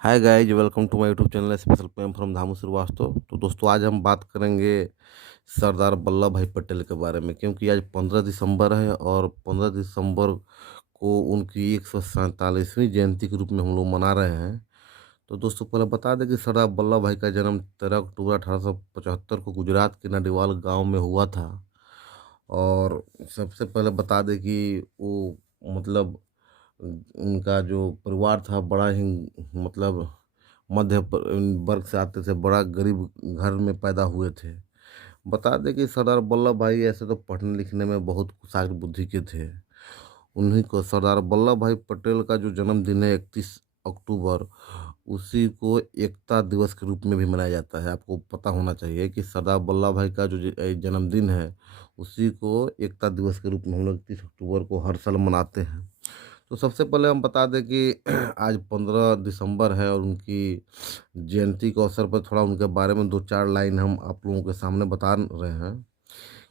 Hi guys, welcome to my YouTube channel special poem from Dhamu Srivastava. तो दोस्तों, आज हम बात करेंगे सरदार वल्लभ भाई पटेल के बारे में, क्योंकि आज 15 दिसंबर है और 15 दिसंबर को उनकी 147वीं जयंती के रूप में हम लोग मना रहे हैं। तो दोस्तों, पहले बता दें कि सरदार वल्लभ भाई का जन्म 13 अक्टूबर 1875 को गुजरात के नडियाल गांव में हुआ था। और सबसे पहले बता दें कि वो मतलब उनका जो परिवार था बड़ा ही मतलब वर्ग से आते थे, बड़ा गरीब घर में पैदा हुए थे। बता दें कि सरदार वल्लभ भाई ऐसे तो पढ़ने लिखने में बहुत कुशाग्र बुद्धि के थे। उन्हीं को सरदार वल्लभ भाई पटेल का जो जन्मदिन है 31 अक्टूबर, उसी को एकता दिवस के रूप में भी मनाया जाता है। आपको पता होना चाहिए कि सरदार वल्लभ भाई का जो जन्मदिन है, उसी को एकता दिवस के रूप में हम लोग 31 अक्टूबर को हर साल मनाते हैं। तो सबसे पहले हम बता दें कि आज 15 दिसंबर है और उनकी जयंती के अवसर पर थोड़ा उनके बारे में दो चार लाइन हम आप लोगों के सामने बता रहे हैं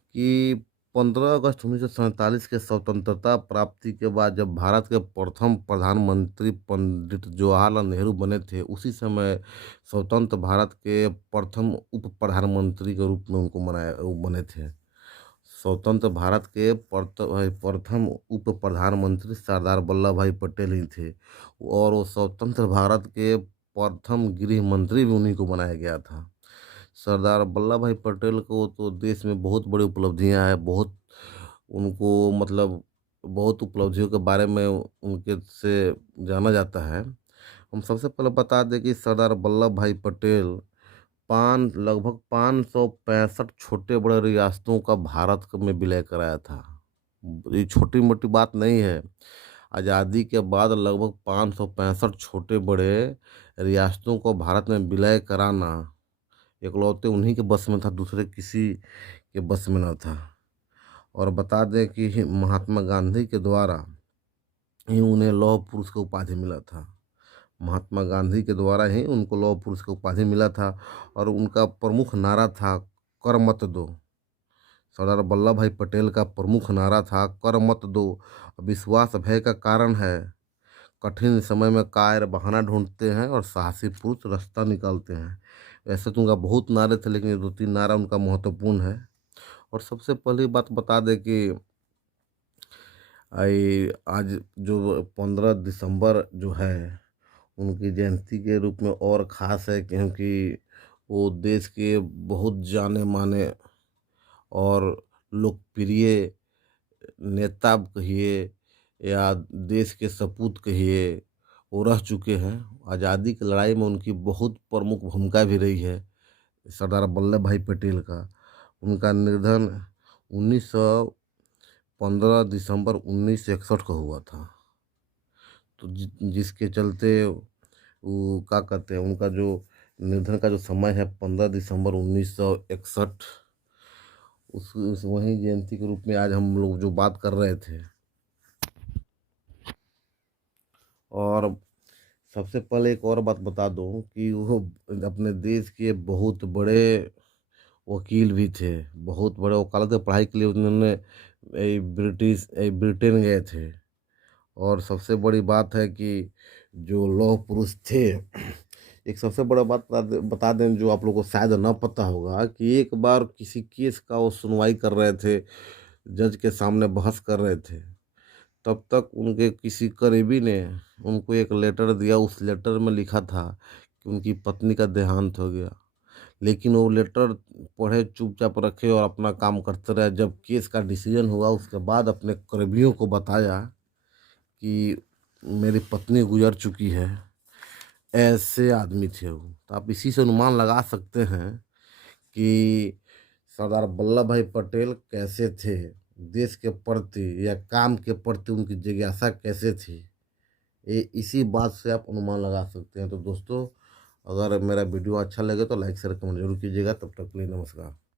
कि 15 अगस्त 1947 के स्वतंत्रता प्राप्ति के बाद जब भारत के प्रथम प्रधानमंत्री पंडित जवाहरलाल नेहरू बने थे, उसी समय स्वतंत्र भारत के प्रथम उप प्रधानमंत्री के रूप में उनको मनाया वो बने थे। स्वतंत्र भारत के प्रथम उप प्रधानमंत्री सरदार वल्लभ भाई पटेल ही थे। और वो स्वतंत्र भारत के प्रथम गृह मंत्री भी उन्हीं को बनाया गया था। सरदार वल्लभ भाई पटेल को तो देश में बहुत बड़ी उपलब्धियां हैं, बहुत उनको मतलब बहुत उपलब्धियों के बारे में उनके से जाना जाता है। हम सबसे पहले बता दें कि सरदार वल्लभ भाई पटेल पान लगभग 565 छोटे बड़े रियासतों का में विलय कराया था। ये छोटी मोटी बात नहीं है। आज़ादी के बाद लगभग 565 छोटे बड़े रियासतों को भारत में विलय कराना इकलौते उन्हीं के बस में था, दूसरे किसी के बस में न था। और बता दें कि महात्मा गांधी के द्वारा ही उन्हें लौह पुरुष का उपाधि मिला था। महात्मा गांधी के द्वारा ही उनको लौह पुरुष का उपाधि मिला था। और उनका प्रमुख नारा था, कर मत दो। सरदार वल्लभ भाई पटेल का प्रमुख नारा था, कर मत दो। विश्वास भय का कारण है। कठिन समय में कायर बहाना ढूंढते हैं और साहसी पुरुष रास्ता निकालते हैं। वैसे तो उनका बहुत नारे थे, लेकिन ये दो तीन नारा उनका महत्वपूर्ण है। और सबसे पहली बात बता दें कि आज जो 15 दिसंबर जो है उनकी जयंती के रूप में और ख़ास है, क्योंकि वो देश के बहुत जाने माने और लोकप्रिय नेता कहिए या देश के सपूत कहिए, वो रह चुके हैं। आज़ादी की लड़ाई में उनकी बहुत प्रमुख भूमिका भी रही है सरदार वल्लभ भाई पटेल का। उनका निधन 15 दिसंबर 1961 को हुआ था। तो जिसके चलते वो क्या कहते हैं, उनका जो निधन का जो समय है 15 दिसंबर 1961, उस वही जयंती के रूप में आज हम लोग जो बात कर रहे थे। और सबसे पहले एक और बात बता दूं कि वो अपने देश के बहुत बड़े वकील भी थे। बहुत बड़े वकालत की पढ़ाई के लिए उन्होंने ब्रिटेन गए थे। और सबसे बड़ी बात है कि जो लौह पुरुष थे, एक सबसे बड़ा बात बता दें जो आप लोगों को शायद ना पता होगा, कि एक बार किसी केस का वो सुनवाई कर रहे थे, जज के सामने बहस कर रहे थे, तब तक उनके किसी करीबी ने उनको एक लेटर दिया। उस लेटर में लिखा था कि उनकी पत्नी का देहांत हो गया, लेकिन वो लेटर पढ़े, चुपचाप रखे और अपना काम करते रहे। जब केस का डिसीजन हुआ, उसके बाद अपने करीबियों को बताया कि मेरी पत्नी गुजर चुकी है। ऐसे आदमी थे वो। तो आप इसी से अनुमान लगा सकते हैं कि सरदार वल्लभ भाई पटेल कैसे थे, देश के प्रति या काम के प्रति उनकी जिज्ञासा कैसे थी। ये इसी बात से आप अनुमान लगा सकते हैं। तो दोस्तों, अगर मेरा वीडियो अच्छा लगे तो लाइक शेयर कमेंट जरूर कीजिएगा। तब तक के लिए नमस्कार।